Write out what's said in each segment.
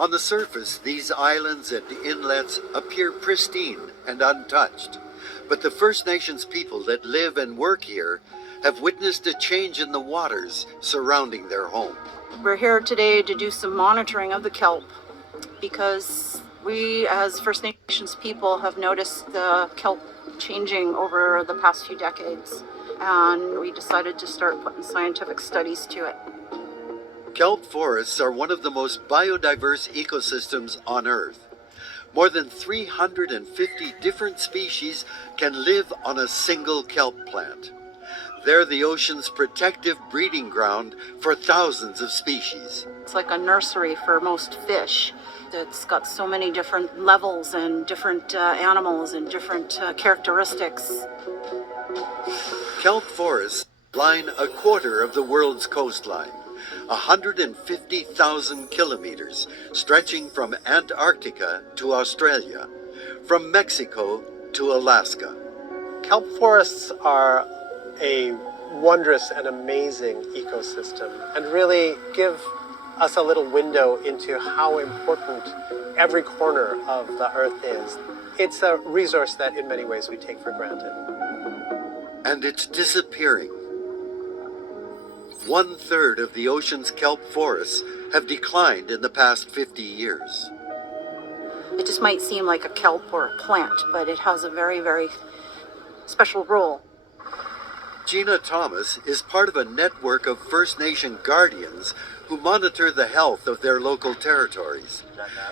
On the surface, these islands and inlets appear pristine and untouched. But the First Nations people that live and work here have witnessed a change in the waters surrounding their home. We're here today to do some monitoring of the kelp because we as First Nations people have noticed the kelp changing over the past few decades, and we decided to start putting scientific studies to it. Kelp forests are one of the most biodiverse ecosystems on Earth. More than 350 different species can live on a single kelp plant. They're the ocean's protective breeding ground for thousands of species. It's like a nursery for most fish. It's got so many different levels and different animals and different characteristics. Kelp forests line a quarter of the world's coastline, 150,000 kilometers, stretching from Antarctica to Australia, from Mexico to Alaska. Kelp forests are a wondrous and amazing ecosystem and really give us a little window into how important every corner of the earth is. It's a resource that in many ways we take for granted. And it's disappearing. 1/3 of the ocean's kelp forests have declined in the past 50 years. It just might seem like a kelp or a plant, but it has a very, very special role. Gina Thomas is part of a network of First Nation guardians who monitor the health of their local territories.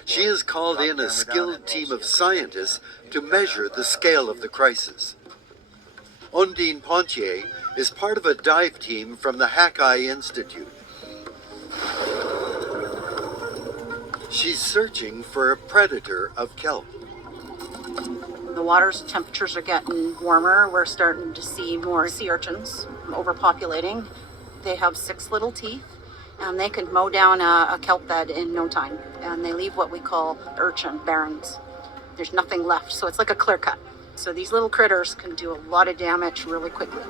She has called in a skilled team of scientists to measure the scale of the crisis. Ondine Pontier is part of a dive team from the Hakai Institute. She's searching for a predator of kelp. The water's temperatures are getting warmer. We're starting to see more sea urchins overpopulating. They have 6 little teeth, and they can mow down a kelp bed in no time. And they leave what we call urchin barrens. There's nothing left, so it's like a clear cut. So these little critters can do a lot of damage really quickly.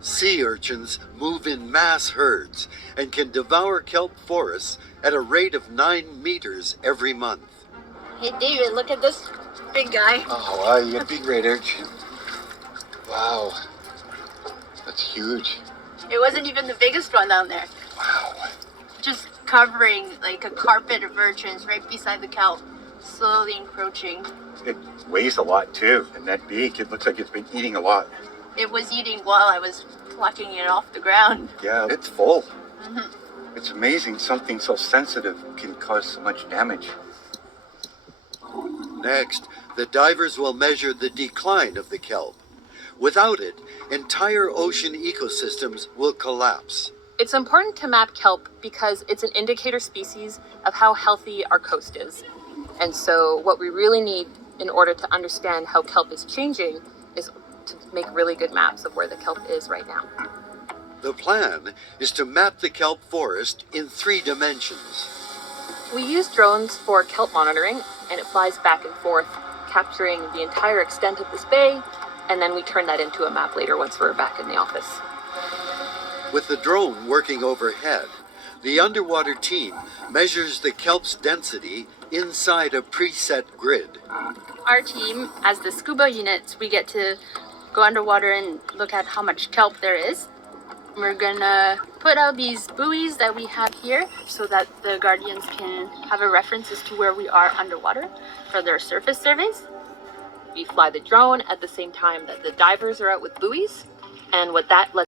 Sea urchins move in mass herds and can devour kelp forests at a rate of 9 meters every month. Hey David, look at this big guy. Oh, wow, you got big red urchin. Wow, that's huge. It wasn't even the biggest one down there. Wow. Just covering like a carpet of urchins right beside the kelp, slowly encroaching. It weighs a lot too, and that beak, it looks like it's been eating a lot. It was eating while I was plucking it off the ground. Yeah, it's full. It's amazing something so sensitive can cause so much damage. Next, the divers will measure the decline of the kelp. Without it, entire ocean ecosystems will collapse. It's important to map kelp because it's an indicator species of how healthy our coast is. And so what we really need in order to understand how kelp is changing is to make really good maps of where the kelp is right now. The plan is to map the kelp forest in 3 dimensions. We use drones for kelp monitoring, and it flies back and forth, capturing the entire extent of this bay, and then we turn that into a map later once we're back in the office. With the drone working overhead, the underwater team measures the kelp's density inside a preset grid. Our team, as the scuba units, we get to go underwater and look at how much kelp there is. We're gonna put out these buoys that we have here so that the guardians can have a reference as to where we are underwater for their surface surveys. We fly the drone at the same time that the divers are out with buoys, and what that lets